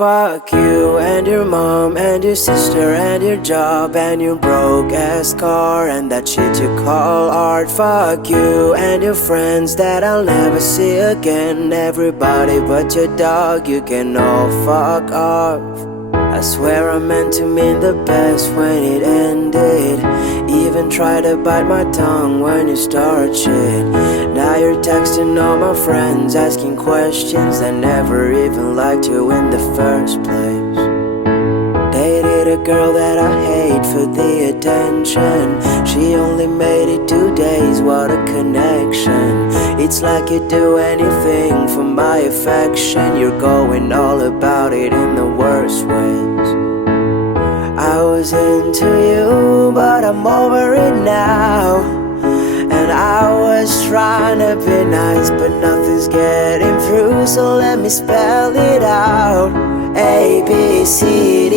Fuck you and your mom and your sister and your job and your broke ass car and that shit you call art. Fuck you and your friends that I'll never see again. Everybody but your dog, you can all fuck off. I swear I meant to mean the best when it ended. Even try to bite my tongue when you start shit. Now you're texting all my friends, asking questions that never even liked you in the first place. Dated a girl that I hate for the attention. She only made it 2 days, what a connection. It's like you'd do anything for my affection. You're going all about it in the worst ways. I was into you, but I'm over it now. And I was trying to be nice, but nothing's getting through. So let me spell it out. A, B, C, D,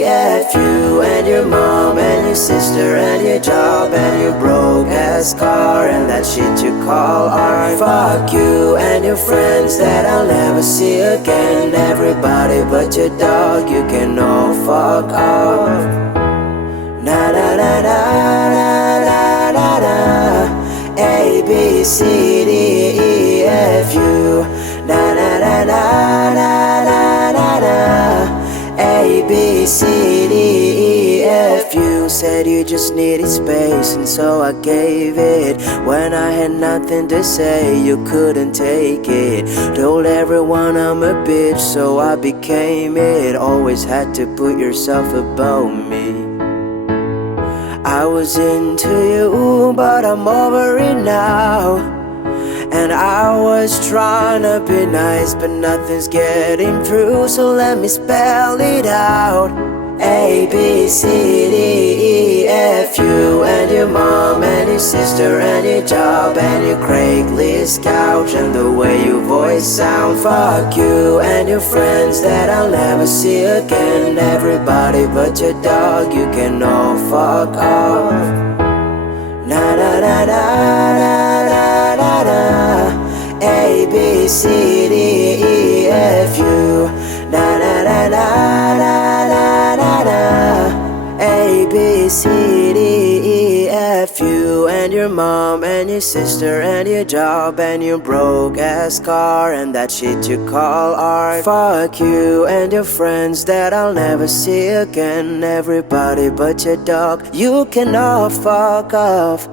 E, F, you and your mom and your sister and your job and your broke ass car and that shit you call art. Fuck you and your friends that I'll never see again. Everybody but your dog, you can all fuck off. Na na na na na na na na. A, B, C, D, E, F, U. Na na na na na na na na. A, B, C, D, E, F, U. Said you just needed space and so I gave it. When I had nothing to say, you couldn't take it. Told everyone I'm a bitch, so I became it. Always had to put yourself above me. I was into you, but I'm over it now. And I was trying to be nice, but nothing's getting through. So let me spell it out. A, B, C, D, E, F, you and your mom and your sister and your job and your Craigslist couch and the way your voice sound. Fuck you and your friends that I'll never see again. Everybody but your dog, you can all fuck off. Na na na na na na na na. A, B, C, D, E, F, U. Na na na na na na na na. A, B, C, D, E, F, you and your mom and your sister and your job and your broke ass car and that shit you call art. Fuck you and your friends that I'll never see again. Everybody but your dog, you can all fuck off.